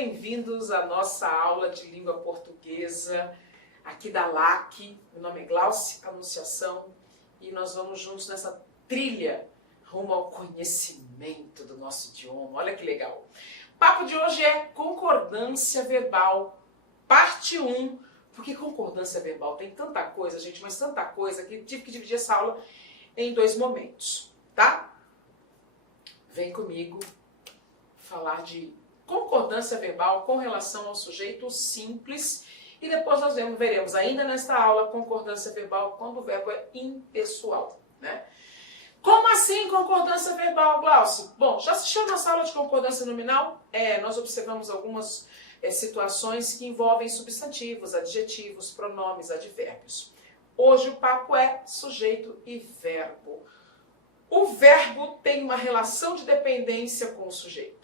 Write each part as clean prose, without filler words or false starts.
bem-vindos à nossa aula de língua portuguesa aqui da LAC. Meu nome é Glaucia Anunciação e nós vamos juntos nessa trilha rumo ao conhecimento do nosso idioma. Olha que legal! O papo de hoje é concordância verbal, parte 1, porque concordância verbal tem tanta coisa, gente, mas tanta coisa que tive que dividir essa aula em 2 momentos, tá? Vem comigo falar de concordância verbal com relação ao sujeito simples e depois nós veremos ainda nesta aula concordância verbal quando o verbo é impessoal, né? Como assim concordância verbal, Glaucio? Bom, já assistiu a nossa aula de concordância nominal? Nós observamos algumas situações que envolvem substantivos, adjetivos, pronomes, advérbios. Hoje o papo é sujeito e verbo. O verbo tem uma relação de dependência com o sujeito.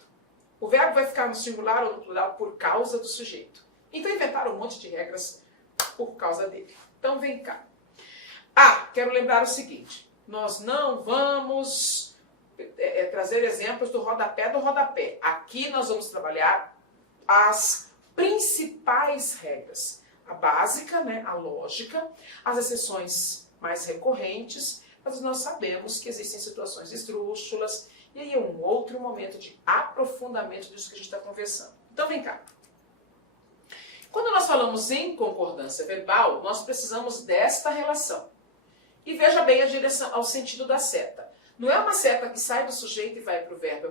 O verbo vai ficar no singular ou no plural por causa do sujeito. Então inventaram um monte de regras por causa dele. Então vem cá. Quero lembrar o seguinte. Nós não vamos trazer exemplos do rodapé. Aqui nós vamos trabalhar as principais regras. A básica, né, a lógica, as exceções mais recorrentes, mas nós sabemos que existem situações esdrúxulas, e aí é um outro momento de aprofundamento disso que a gente está conversando. Então vem cá. Quando nós falamos em concordância verbal, nós precisamos desta relação. E veja bem a direção, ao sentido da seta. Não é uma seta que sai do sujeito e vai para o verbo,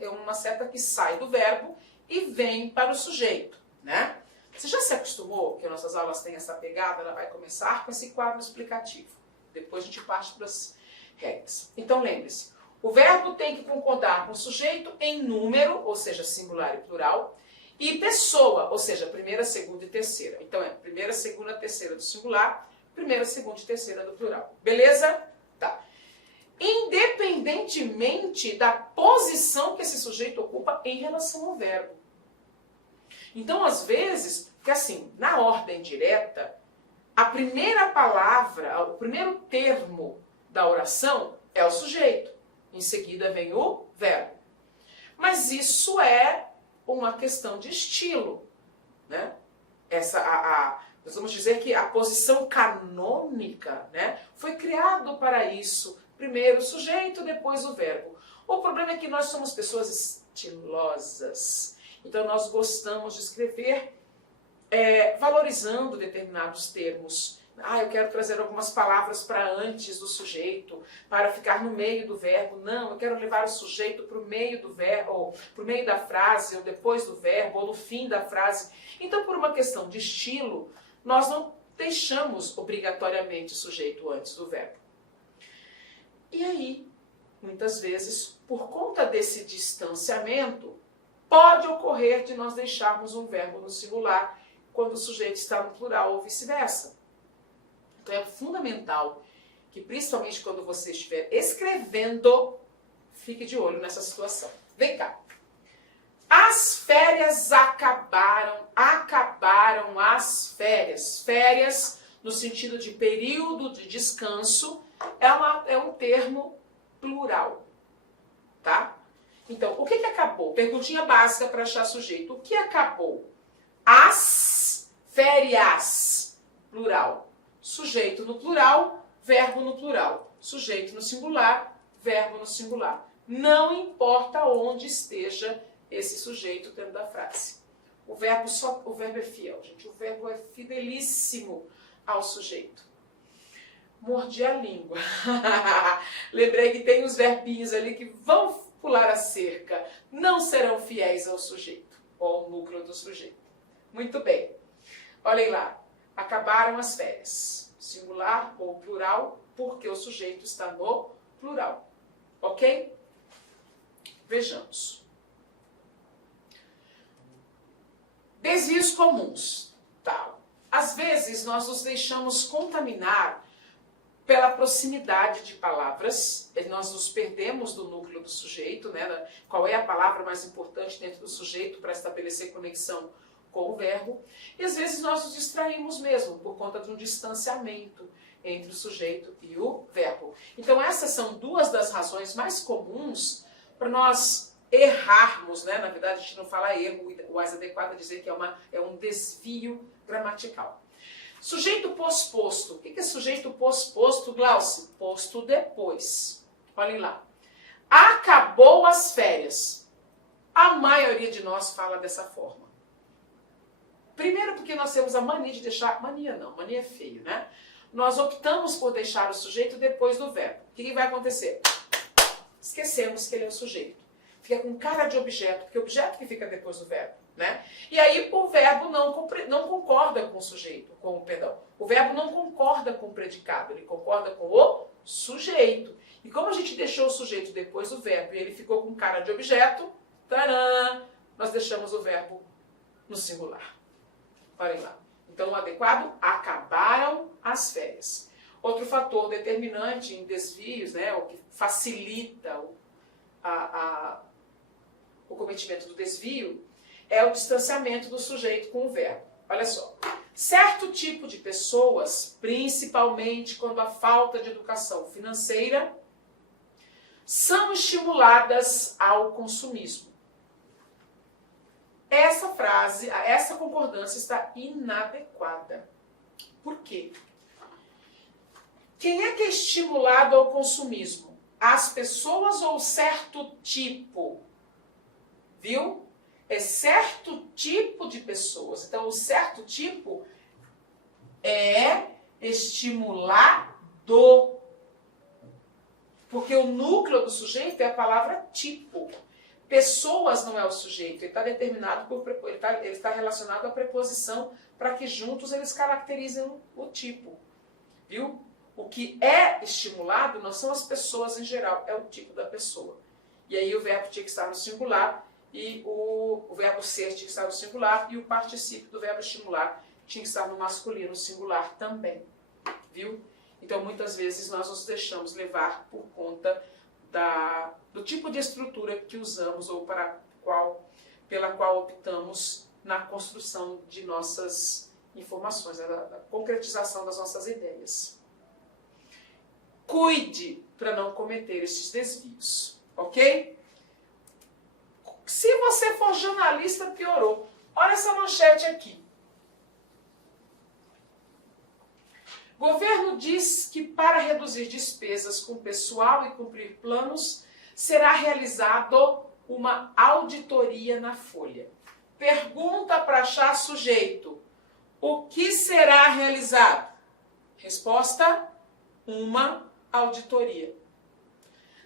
é uma seta que sai do verbo e vem para o sujeito, né? Você já se acostumou que nossas aulas têm essa pegada? Ela vai começar com esse quadro explicativo. Depois a gente parte para as regras. Então lembre-se. O verbo tem que concordar com o sujeito em número, ou seja, singular e plural, e pessoa, ou seja, primeira, segunda e terceira. Então é primeira, segunda, terceira do singular, primeira, segunda e terceira do plural. Beleza? Tá. Independentemente da posição que esse sujeito ocupa em relação ao verbo. Então, às vezes, porque assim, na ordem direta, a primeira palavra, o primeiro termo da oração é o sujeito. Em seguida vem o verbo. Mas isso é uma questão de estilo, né? Nós vamos dizer que a posição canônica, né, foi criado para isso. Primeiro o sujeito, depois o verbo. O problema é que nós somos pessoas estilosas. Então nós gostamos de escrever valorizando determinados termos. Eu quero trazer algumas palavras para antes do sujeito, para ficar no meio do verbo. Não, eu quero levar o sujeito para o meio do verbo, ou para o meio da frase, ou depois do verbo, ou no fim da frase. Então, por uma questão de estilo, nós não deixamos obrigatoriamente o sujeito antes do verbo. E aí, muitas vezes, por conta desse distanciamento, pode ocorrer de nós deixarmos um verbo no singular quando o sujeito está no plural ou vice-versa. Então é fundamental que, principalmente quando você estiver escrevendo, fique de olho nessa situação. Vem cá. As férias acabaram as férias. Férias, no sentido de período de descanso, é um termo plural, tá? Então, o que acabou? Perguntinha básica para achar sujeito. O que acabou? As férias, plural. Sujeito no plural, verbo no plural. Sujeito no singular, verbo no singular. Não importa onde esteja esse sujeito dentro da frase. O verbo é fiel, gente. O verbo é fidelíssimo ao sujeito. Mordi a língua. Lembrei que tem os verbinhos ali que vão pular a cerca. Não serão fiéis ao sujeito, ou ao núcleo do sujeito. Muito bem. Olhem lá. Acabaram as férias. Singular ou plural, porque o sujeito está no plural. Ok? Vejamos. Desvios comuns. Tá. Às vezes nós nos deixamos contaminar pela proximidade de palavras, nós nos perdemos do núcleo do sujeito, né? Qual é a palavra mais importante dentro do sujeito para estabelecer conexão com o verbo, e às vezes nós nos distraímos mesmo por conta de um distanciamento entre o sujeito e o verbo. Então essas são 2 das razões mais comuns para nós errarmos, né? Na verdade, a gente não fala erro, o mais adequado é dizer que é um desvio gramatical. Sujeito posposto. O que é sujeito posposto, Glaucio? Posto depois. Olhem lá. Acabou as férias. A maioria de nós fala dessa forma. Primeiro porque nós temos a mania de deixar... Mania não, mania é feio, né? Nós optamos por deixar o sujeito depois do verbo. O que vai acontecer? Esquecemos que ele é o sujeito. Fica com cara de objeto, porque é o objeto que fica depois do verbo, né? E aí o verbo não concorda com o sujeito, o verbo não concorda com o predicado, ele concorda com o sujeito. E como a gente deixou o sujeito depois do verbo e ele ficou com cara de objeto, tadã, nós deixamos o verbo no singular. Olhem lá. Então, o adequado, acabaram as férias. Outro fator determinante em desvios, né, o que facilita o cometimento do desvio, é o distanciamento do sujeito com o verbo. Olha só. Certo tipo de pessoas, principalmente quando há falta de educação financeira, são estimuladas ao consumismo. Essa frase, essa concordância está inadequada. Por quê? Quem é que é estimulado ao consumismo? As pessoas ou certo tipo? Viu? É certo tipo de pessoas. Então, o certo tipo é estimulado. Porque o núcleo do sujeito é a palavra tipo. Pessoas não é o sujeito, ele está determinado por, ele está relacionado à preposição para que juntos eles caracterizem o tipo, viu? O que é estimulado não são as pessoas em geral, é o tipo da pessoa. E aí o verbo tinha que estar no singular e o verbo ser tinha que estar no singular e o particípio do verbo estimular tinha que estar no masculino singular também, viu? Então muitas vezes nós nos deixamos levar por conta do tipo de estrutura que usamos ou pela qual optamos na construção de nossas informações, da concretização das nossas ideias. Cuide para não cometer esses desvios, ok? Se você for jornalista, piorou. Olha essa manchete aqui. Governo diz que para reduzir despesas com pessoal e cumprir planos, será realizado uma auditoria na folha. Pergunta para achar sujeito. O que será realizado? Resposta: uma auditoria.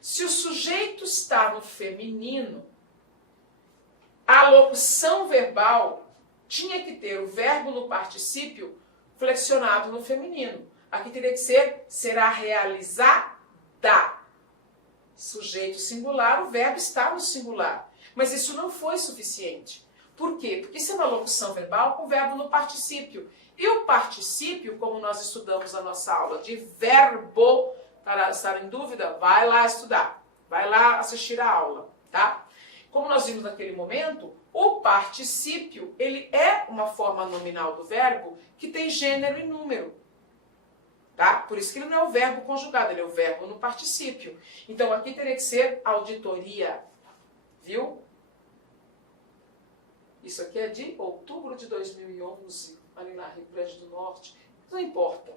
Se o sujeito está no feminino, a locução verbal tinha que ter o verbo no particípio flexionado no feminino. Aqui teria que ser, será realizada. Sujeito singular, o verbo está no singular. Mas isso não foi suficiente. Por quê? Porque isso é uma locução verbal com verbo no particípio. E o particípio, como nós estudamos na nossa aula de verbo, para estar em dúvida, vai lá estudar. Vai lá assistir a aula, tá? Como nós vimos naquele momento, o particípio, ele é uma forma nominal do verbo que tem gênero e número. Tá? Por isso que ele não é o verbo conjugado, ele é o verbo no particípio. Então aqui teria que ser auditoria. Viu? Isso aqui é de outubro de 2011, ali na Rio Grande do Norte. Não importa.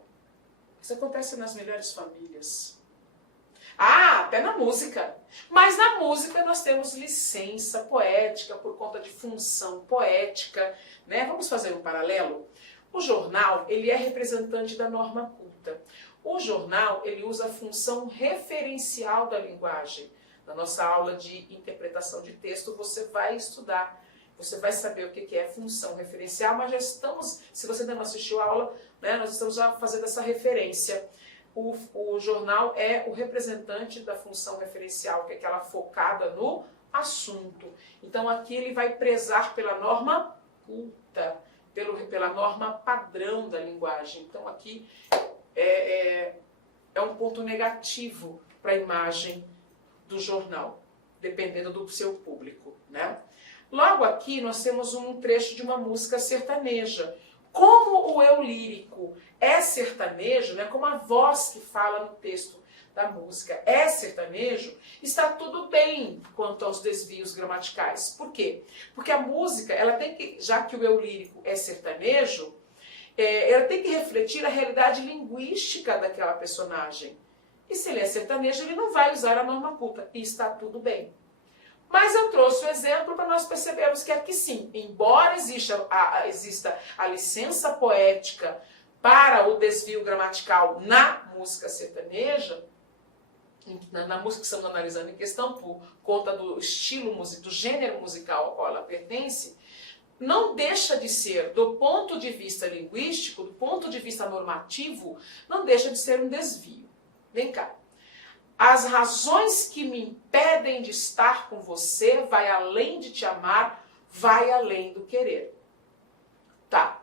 Isso acontece nas melhores famílias. Ah, até na música. Mas na música nós temos licença poética por conta de função poética, né? Vamos fazer um paralelo? O jornal, ele é representante da norma culta. O jornal, ele usa a função referencial da linguagem. Na nossa aula de interpretação de texto, você vai estudar. Você vai saber o que é função referencial, mas já estamos, se você ainda não assistiu a aula, né, nós estamos já fazendo essa referência. O jornal é o representante da função referencial, que é aquela focada no assunto. Então aqui ele vai prezar pela norma culta, pela norma padrão da linguagem. Então aqui é um ponto negativo para a imagem do jornal, dependendo do seu público, né? Logo aqui nós temos um trecho de uma música sertaneja. Como o eu lírico é sertanejo, né, como a voz que fala no texto da música é sertanejo, está tudo bem quanto aos desvios gramaticais. Por quê? Porque a música, ela tem que, já que o eu lírico é sertanejo, ela tem que refletir a realidade linguística daquela personagem. E se ele é sertanejo, ele não vai usar a norma culta, e está tudo bem. Mas eu trouxe o exemplo para nós percebermos que aqui sim, embora exista a licença poética para o desvio gramatical na música sertaneja, na música que estamos analisando em questão por conta do estilo musical, do gênero musical ao qual ela pertence, não deixa de ser, do ponto de vista linguístico, do ponto de vista normativo, não deixa de ser um desvio. Vem cá. As razões que me impedem de estar com você vai além de te amar, vai além do querer. Tá.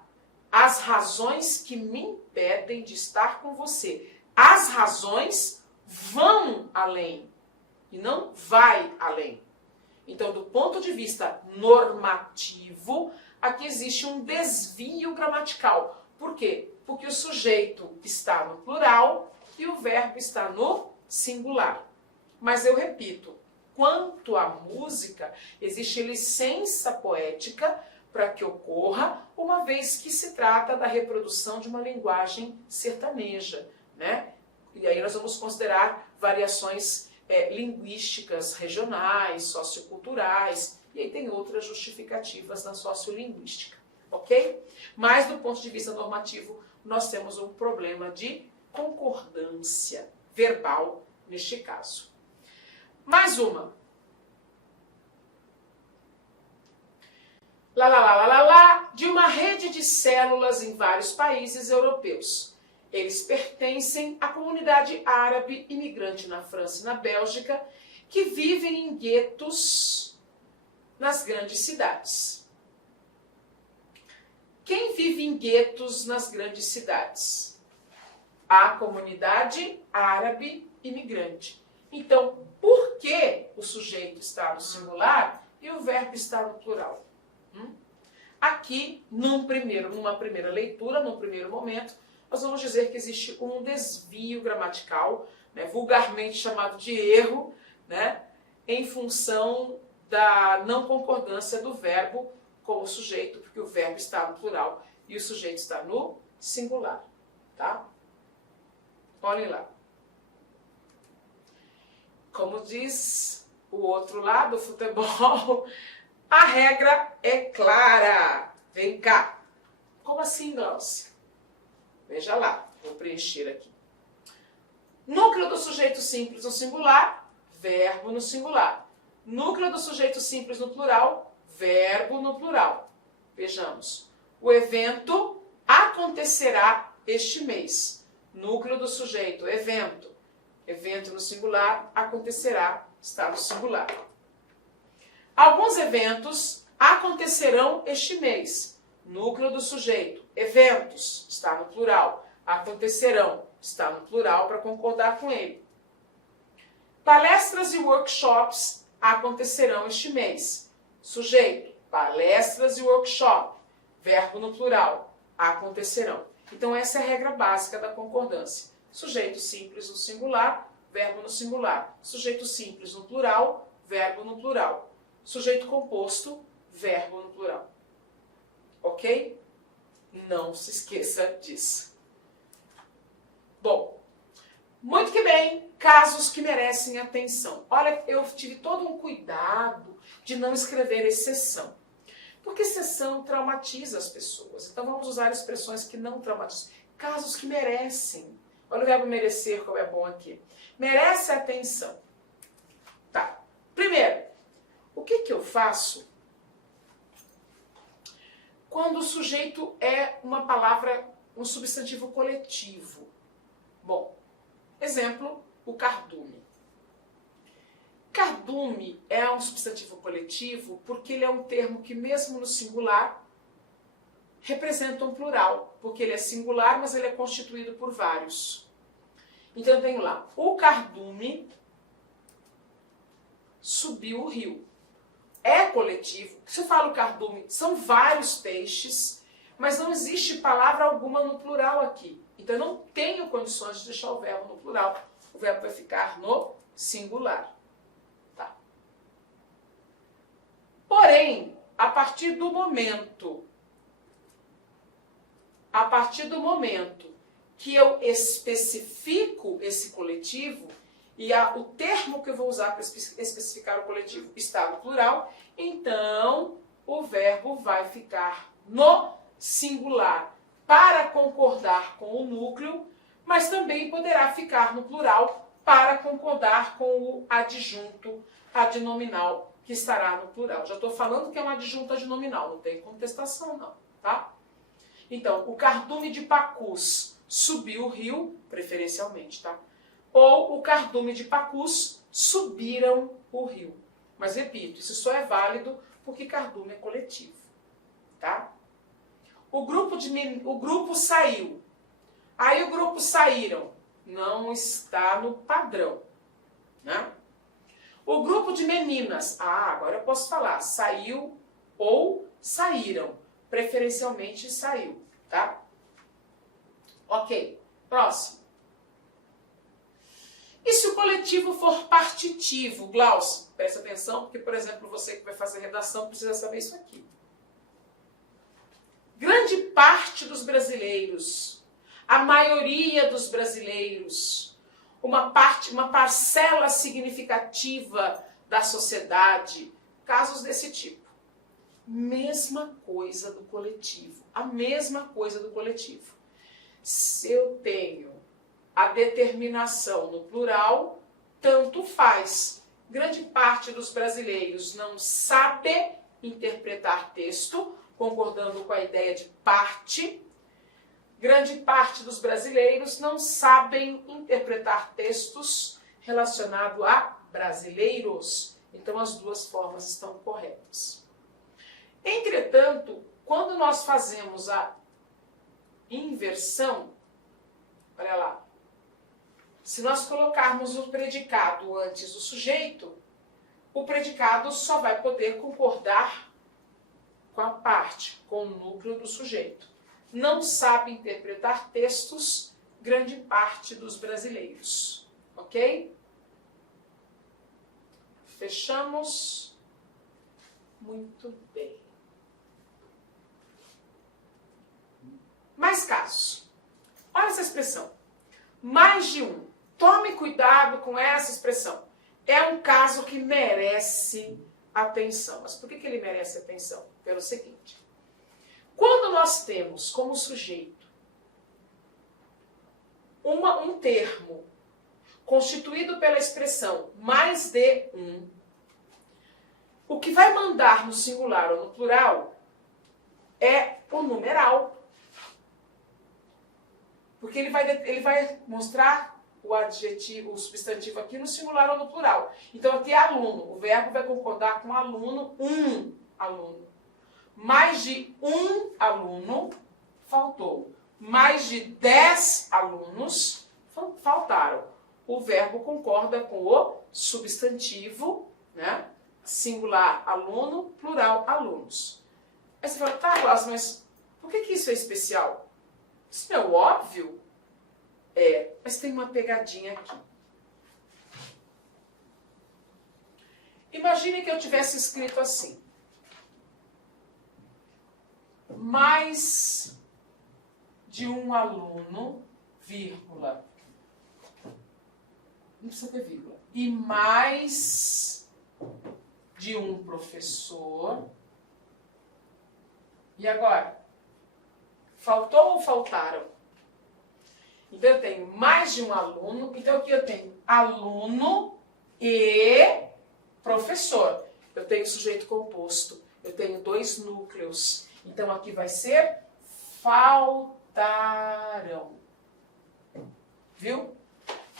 As razões que me impedem de estar com você. As razões vão além e não vai além. Então, do ponto de vista normativo, aqui existe um desvio gramatical. Por quê? Porque o sujeito está no plural e o verbo está no singular. Mas eu repito, quanto à música, existe licença poética para que ocorra, uma vez que se trata da reprodução de uma linguagem sertaneja, né? E aí nós vamos considerar variações linguísticas regionais, socioculturais, e aí tem outras justificativas na sociolinguística, ok? Mas do ponto de vista normativo, nós temos um problema de concordância verbal neste caso. Mais uma. De uma rede de células em vários países europeus. Eles pertencem à comunidade árabe imigrante na França e na Bélgica, que vivem em guetos nas grandes cidades. Quem vive em guetos nas grandes cidades? A comunidade árabe imigrante. Então, por que o sujeito está no singular e o verbo está no plural? Aqui, numa primeira leitura, num primeiro momento, nós vamos dizer que existe um desvio gramatical, né, vulgarmente chamado de erro, né, em função da não concordância do verbo com o sujeito, porque o verbo está no plural e o sujeito está no singular. Tá? Olhem lá. Como diz o outro lado do futebol, a regra é clara. Vem cá. Como assim, Glaucia? Veja lá, vou preencher aqui. Núcleo do sujeito simples no singular, verbo no singular. Núcleo do sujeito simples no plural, verbo no plural. Vejamos. O evento acontecerá este mês. Núcleo do sujeito, evento. Evento no singular, acontecerá, está no singular. Alguns eventos acontecerão este mês. Núcleo do sujeito, eventos, está no plural. Acontecerão, está no plural para concordar com ele. Palestras e workshops acontecerão este mês. Sujeito, palestras e workshop. Verbo no plural, acontecerão. Então essa é a regra básica da concordância. Sujeito simples no singular, verbo no singular. Sujeito simples no plural, verbo no plural. Sujeito composto, verbo no plural. Ok? Não se esqueça disso. Bom, muito que bem, casos que merecem atenção. Olha, eu tive todo um cuidado de não escrever exceção. Porque exceção traumatiza as pessoas. Então vamos usar expressões que não traumatizam. Casos que merecem. Olha o verbo merecer, como é bom aqui. Merece atenção. Tá. Primeiro, o que eu faço quando o sujeito é uma palavra, um substantivo coletivo? Bom, exemplo, o cardume. Cardume é um substantivo coletivo porque ele é um termo que, mesmo no singular, representa um plural, porque ele é singular, mas ele é constituído por vários. Então eu tenho lá, o cardume subiu o rio. É coletivo. Se eu falo cardume, são vários peixes, mas não existe palavra alguma no plural aqui. Então eu não tenho condições de deixar o verbo no plural. o verbo vai ficar no singular. Tá? Porém, a partir do momento que eu especifico esse coletivo, e o termo que eu vou usar para especificar o coletivo está no plural, então o verbo vai ficar no singular para concordar com o núcleo, mas também poderá ficar no plural para concordar com o adjunto adnominal que estará no plural. Já estou falando que é um adjunto adnominal, não tem contestação não, tá? Então, o cardume de Pacus subiu o rio, preferencialmente, tá? Ou o cardume de Pacus subiram o rio. Mas, repito, isso só é válido porque cardume é coletivo, tá? O grupo saiu. Aí o grupo saíram. Não está no padrão, né? O grupo de meninas. Agora eu posso falar saiu ou saíram. Preferencialmente saiu, tá? Ok, próximo. E se o coletivo for partitivo? Glaucio, presta atenção, porque, por exemplo, você que vai fazer redação precisa saber isso aqui. Grande parte dos brasileiros, a maioria dos brasileiros, uma parcela significativa da sociedade, casos desse tipo. Mesma coisa do coletivo, a mesma coisa do coletivo. Se eu tenho a determinação no plural, tanto faz. Grande parte dos brasileiros não sabe interpretar texto, concordando com a ideia de parte. Grande parte dos brasileiros não sabem interpretar textos relacionados a brasileiros. Então, as duas formas estão corretas. Entretanto, quando nós fazemos a inversão, olha lá, se nós colocarmos o predicado antes do sujeito, o predicado só vai poder concordar com a parte, com o núcleo do sujeito. Não sabe interpretar textos grande parte dos brasileiros. Ok? Fechamos. Muito bem. Mais casos. Olha essa expressão. Mais de um. Tome cuidado com essa expressão. É um caso que merece atenção. Mas por que ele merece atenção? Pelo seguinte. Quando nós temos como sujeito um termo constituído pela expressão mais de um, o que vai mandar no singular ou no plural é o numeral. Porque ele vai mostrar o adjetivo, o substantivo aqui no singular ou no plural. Então aqui é aluno. O verbo vai concordar com aluno, um aluno. Mais de um aluno faltou. Mais de 10 alunos faltaram. O verbo concorda com o substantivo, né? Singular aluno, plural alunos. Aí você fala, tá, Glaucio, mas por que isso é especial? Isso não é óbvio? É, mas tem uma pegadinha aqui. Imagine que eu tivesse escrito assim. Mais de um aluno, vírgula. Não precisa ter vírgula. E mais de um professor. E agora? Faltou ou faltaram? Então eu tenho mais de um aluno. Então aqui eu tenho aluno e professor. Eu tenho sujeito composto. Eu tenho dois núcleos. Então aqui vai ser faltaram. Viu?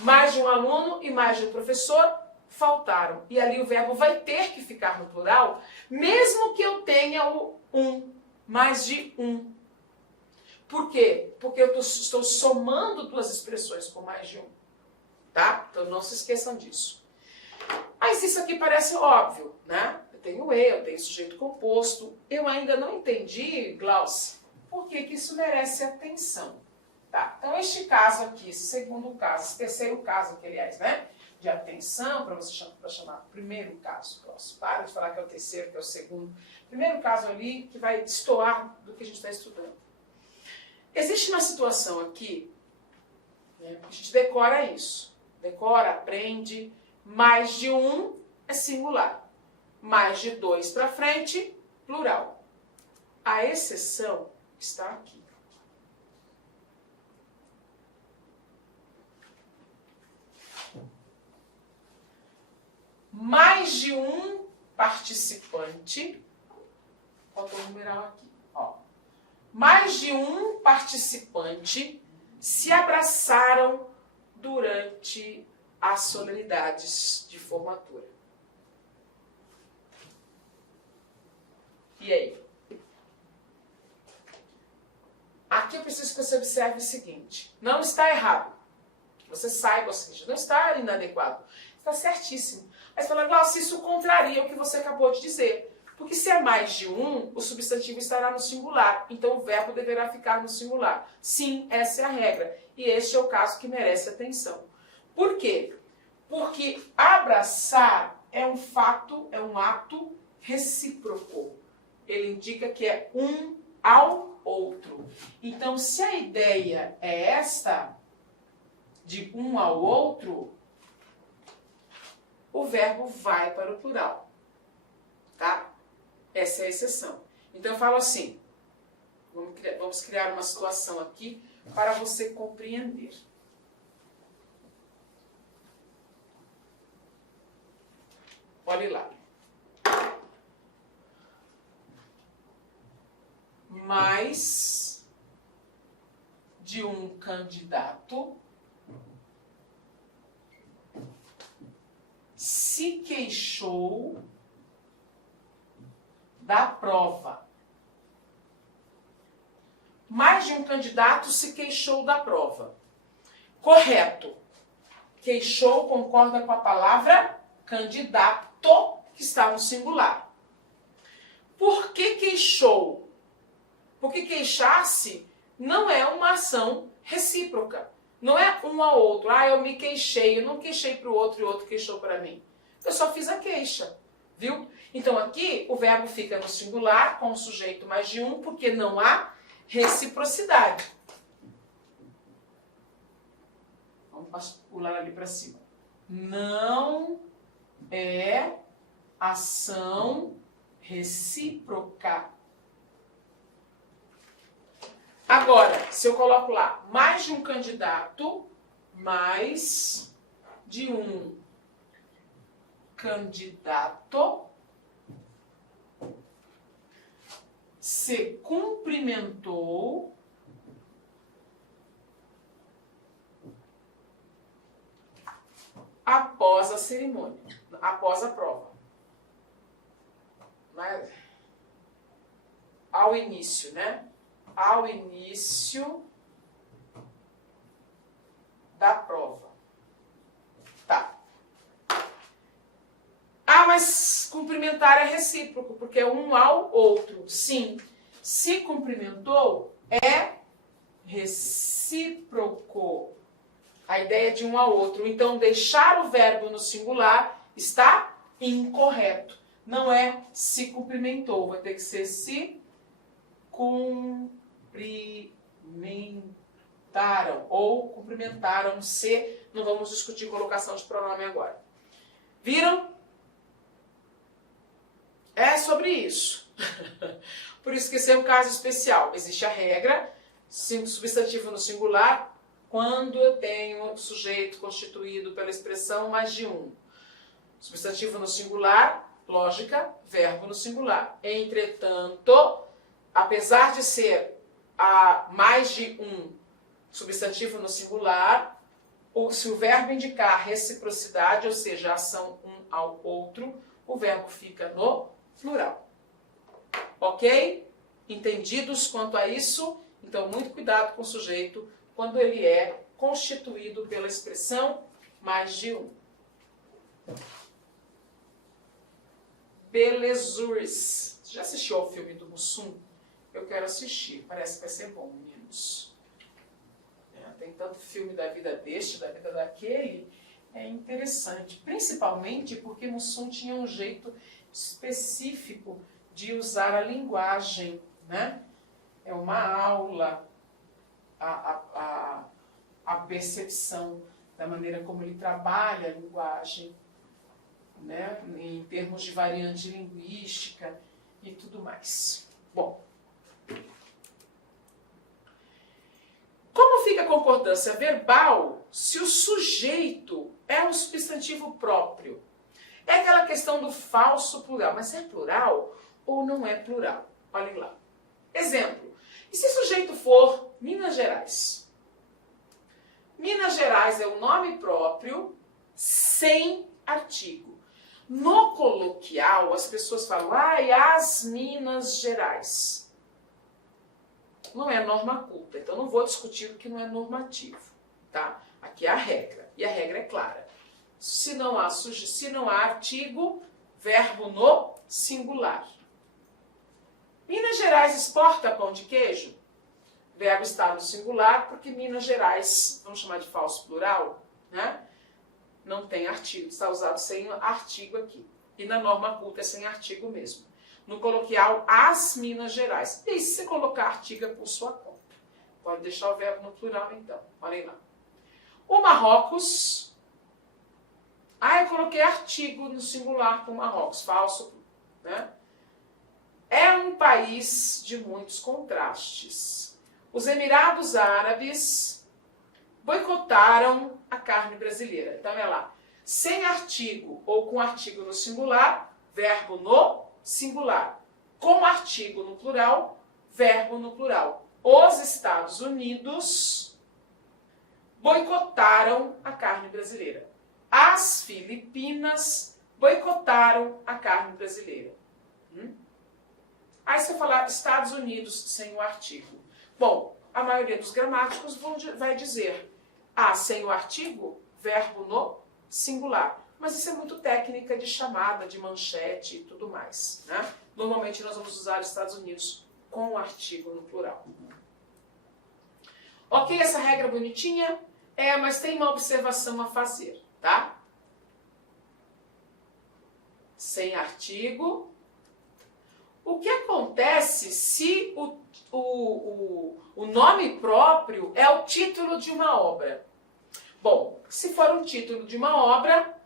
Mais de um aluno e mais de um professor faltaram. E ali o verbo vai ter que ficar no plural, mesmo que eu tenha o um, mais de um. Por quê? Porque eu estou somando duas expressões com mais de um. Tá? Então não se esqueçam disso. Mas isso aqui parece óbvio, né? Eu tenho eu tenho sujeito composto. Eu ainda não entendi, Glaucio, por que isso merece atenção. Tá, então este caso aqui, esse segundo caso, esse terceiro caso aqui, aliás, né? De atenção, para você chamar primeiro caso. Para de falar que é o terceiro, que é o segundo. Primeiro caso ali que vai destoar do que a gente está estudando. Existe uma situação aqui, né, a gente decora isso. Decora, aprende, mais de um é singular. Mais de dois para frente, plural. A exceção está aqui. Mais de um participante, faltou o numeral aqui, ó. Mais de um participante se abraçaram durante as solenidades de formatura. E aí? Aqui eu preciso que você observe o seguinte, não está errado, você saiba, ou seja, não está inadequado, está certíssimo. Mas fala, Glaucia, isso contraria o que você acabou de dizer. Porque se é mais de um, o substantivo estará no singular. Então o verbo deverá ficar no singular. Sim, essa é a regra. E este é o caso que merece atenção. Por quê? Porque abraçar é um fato, é um ato recíproco. Ele indica que é um ao outro. Então, se a ideia é esta, de um ao outro, o verbo vai para o plural, tá? Essa é a exceção. Então eu falo assim, vamos criar uma situação aqui para você compreender. Olhe lá. Mais de um candidato se queixou da prova. Mais de um candidato se queixou da prova. Correto. Queixou concorda com a palavra candidato, que está no singular. Por que queixou? Porque queixar-se não é uma ação recíproca. Não é um ao outro. Ah, eu me queixei. Eu não queixei para o outro e o outro queixou para mim. Eu só fiz a queixa. Viu? Então aqui o verbo fica no singular com o sujeito mais de um porque não há reciprocidade. Vamos pular ali para cima. Não é ação recíproca. Agora, se eu coloco lá mais de um candidato, mais de um candidato se cumprimentou após a cerimônia, após a prova. Mas, ao início, né? Ao início da prova. Tá. Ah, mas cumprimentar é recíproco, porque é um ao outro. Sim. Se cumprimentou, é recíproco. A ideia de um ao outro. Então, deixar o verbo no singular está incorreto. Não é se cumprimentou. Vai ter que ser se cumprimentaram ou cumprimentaram-se. Não vamos discutir colocação de pronome agora. Viram? É sobre isso. Por isso que esse é um caso especial. Existe a regra, substantivo no singular, quando eu tenho sujeito constituído pela expressão mais de um. Substantivo no singular, lógica, verbo no singular. Entretanto, apesar de ser mais de um substantivo no singular, se o verbo indicar reciprocidade, ou seja, a ação um ao outro, o verbo fica no plural. Ok? Entendidos quanto a isso? Então, muito cuidado com o sujeito quando ele é constituído pela expressão mais de um. Belezures. Você já assistiu ao filme do Mussum? Eu quero assistir. Parece que vai ser bom, meninos. Tem tanto filme da vida deste, da vida daquele. É interessante, principalmente porque Mussum tinha um jeito específico de usar a linguagem, né? É uma aula, a percepção da maneira como ele trabalha a linguagem, né? Em termos de variante linguística e tudo mais. Bom, como fica a concordância verbal se o sujeito é um substantivo próprio? É aquela questão do falso plural, mas é plural ou não é plural? Olhem lá. Exemplo, e se o sujeito for Minas Gerais? Minas Gerais é o nome próprio sem artigo. No coloquial, as pessoas falam, ai, as Minas Gerais. Não é norma culta, então não vou discutir o que não é normativo, tá? Aqui é a regra, e a regra é clara. Se não há artigo, verbo no singular. Minas Gerais exporta pão de queijo? O verbo está no singular, porque Minas Gerais, vamos chamar de falso plural, né? Não tem artigo, está usado sem artigo aqui. E na norma culta é sem artigo mesmo. No coloquial, as Minas Gerais. E se você colocar artigo é por sua conta? Pode deixar o verbo no plural então. Olhem lá. O Marrocos. Ah, eu coloquei artigo no singular com Marrocos. Falso, né? É um país de muitos contrastes. Os Emirados Árabes boicotaram a carne brasileira. Então, olha lá. Sem artigo ou com artigo no singular, verbo no singular. Com artigo no plural, verbo no plural. Os Estados Unidos boicotaram a carne brasileira. As Filipinas boicotaram a carne brasileira. Aí se eu falar Estados Unidos sem o artigo. Bom, a maioria dos gramáticos vai dizer sem o artigo, verbo no singular. Mas isso é muito técnica de chamada, de manchete e tudo mais, né? Normalmente nós vamos usar Estados Unidos com o artigo no plural. Ok, essa regra bonitinha? Mas tem uma observação a fazer, tá? Sem artigo. O que acontece se o nome próprio é o título de uma obra? Bom, se for um título de uma obra,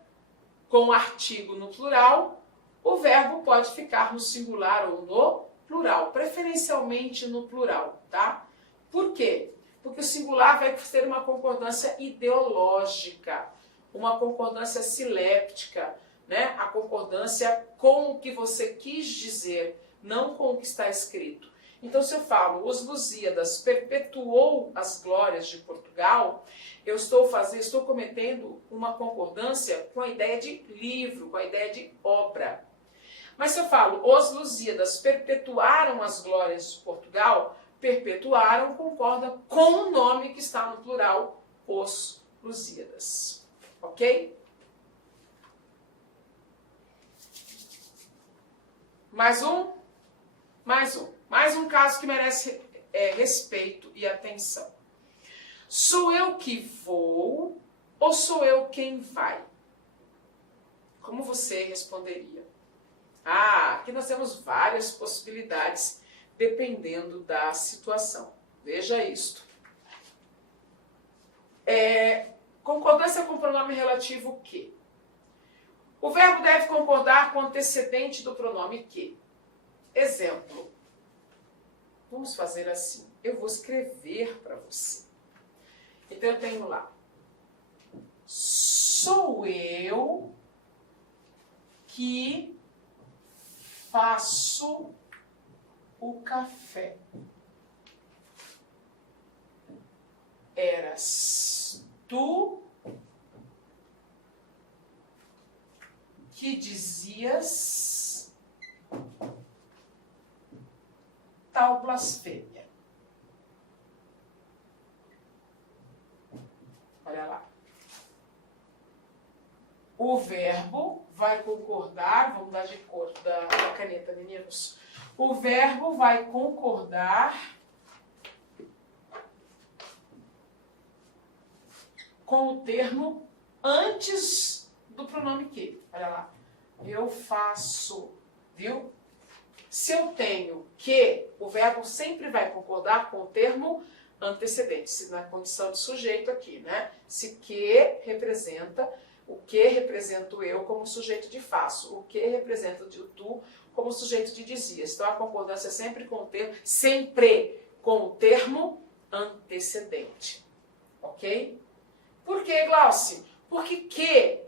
com artigo no plural, o verbo pode ficar no singular ou no plural, preferencialmente no plural, tá? Por quê? Porque o singular vai ter uma concordância ideológica, uma concordância siléptica, né? A concordância com o que você quis dizer, não com o que está escrito. Então, se eu falo, os Lusíadas perpetuou as glórias de Portugal, eu estou cometendo uma concordância com a ideia de livro, com a ideia de obra. Mas se eu falo, os Lusíadas perpetuaram as glórias de Portugal, perpetuaram concorda com o nome que está no plural, os Lusíadas. Ok? Mais um? Mais um caso que merece respeito e atenção. Sou eu que vou ou sou eu quem vai? Como você responderia? Aqui nós temos várias possibilidades dependendo da situação. Veja isto. Concordância com o pronome relativo que? O verbo deve concordar com o antecedente do pronome que. Exemplo. Vamos fazer assim. Eu vou escrever para você. Então eu tenho lá. Sou eu que faço o café. Eras tu que dizias tal blasfêmia. Olha lá. O verbo vai concordar, vamos dar de cor da caneta, meninos. O verbo vai concordar com o termo antes do pronome que. Olha lá. Eu faço, viu? Se eu tenho que, o verbo sempre vai concordar com o termo antecedente, se na condição de sujeito aqui, né? Se que representa, o que represento eu como sujeito de faço, o que representa o tu como sujeito de dizias. Então a concordância é sempre com o termo antecedente. Ok? Por que, Glauci? Porque que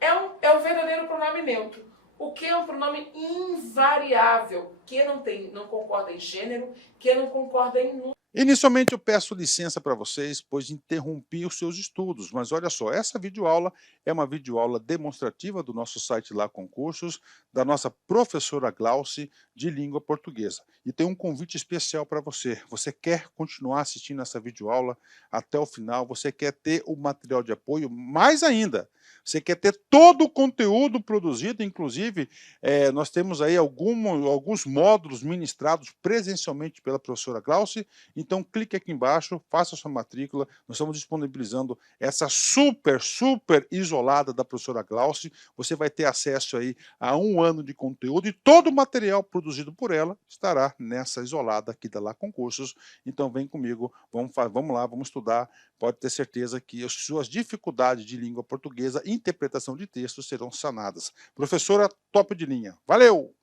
é o verdadeiro pronome neutro. O que é um pronome invariável, que não concorda em gênero, que não concorda em número. Inicialmente eu peço licença para vocês, pois interrompi os seus estudos, mas olha só, essa videoaula é uma videoaula demonstrativa do nosso site lá Concursos, da nossa professora Glauci de língua portuguesa. E tem um convite especial para você. Você quer continuar assistindo essa videoaula até o final? Você quer ter o material de apoio? Mais ainda, você quer ter todo o conteúdo produzido, inclusive nós temos aí alguns módulos ministrados presencialmente pela professora Glauci. Então, clique aqui embaixo, faça sua matrícula. Nós estamos disponibilizando essa super isolada da professora Glauci. Você vai ter acesso aí a 1 ano de conteúdo e todo o material produzido por ela estará nessa isolada aqui da Lá Concursos. Então, vem comigo, vamos lá, vamos estudar. Pode ter certeza que as suas dificuldades de língua portuguesa e interpretação de textos serão sanadas. Professora top de linha. Valeu!